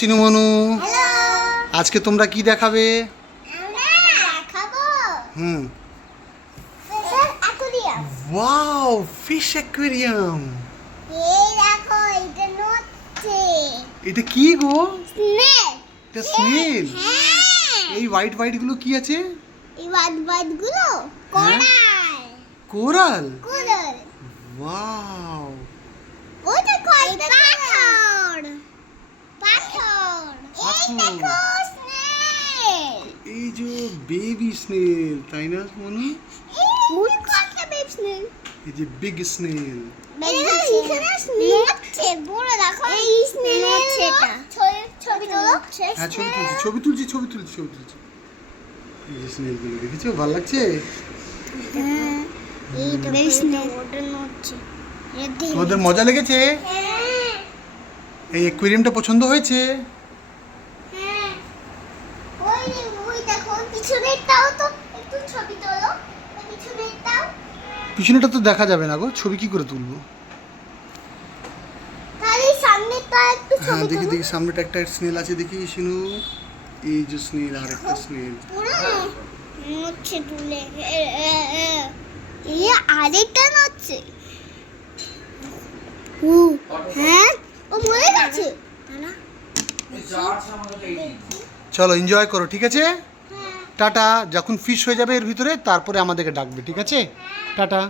চিনু মনু, আজকে তোমরা কি দেখাবে? Wow, fish aquarium. এটা কি গো? এটা স্নেল। এই হোয়াইট হোয়াইট গুলো কি আছে? এই হোয়াইট গুলো কোরাল। কোরাল। ওয়াও, ওটা কয় পাথর। এই দেখো স্নেল। এই যে বেবি স্নেল, তাই না মনু? ওই কয়টা বেবি স্নেল? এই যে বিগ স্নেল। এখানে স্নেল আছে, বড় দেখো। এই স্নেল হচ্ছে এটা। ছবি তোলো। হ্যাঁ, ছবি তুলছি। এই যে স্নেল গুলো দেখেছো, ভালো লাগছে? হ্যাঁ, এই তো বেবি স্নেল। ওটা নড়ছে। তোমাদের মজা লেগেছে? হ্যাঁ। এই অ্যাকুয়ারিয়ামটা পছন্দ হয়েছে? হ্যাঁ। ওই দেখো পিছনেরটাও তো একটু ছবি তোলো। পিছনেরটাও। পিছনেটা তো দেখা যাবে না গো, ছবি কি করে তুলবো? তাহলে সামনেরটা একটু হ্যাঁ, ছবি তোলো। দেখি সামনেটা একটা স্নেল আছে, দেখি শিনু। এই যে স্নেল, আর একটা স্নেল। পুরো নড়ছে তুলে। এই আরেকটা নড়ছে। হ্যাঁ, ও মরে গেছে। চলো এনজয় করো, ঠিক আছে? হ্যাঁ। টাটা। যখন ফিশ হয়ে যাবে এর ভিতরে, তারপরে আমাদেরকে ডাকবে, ঠিক আছে? টাটা।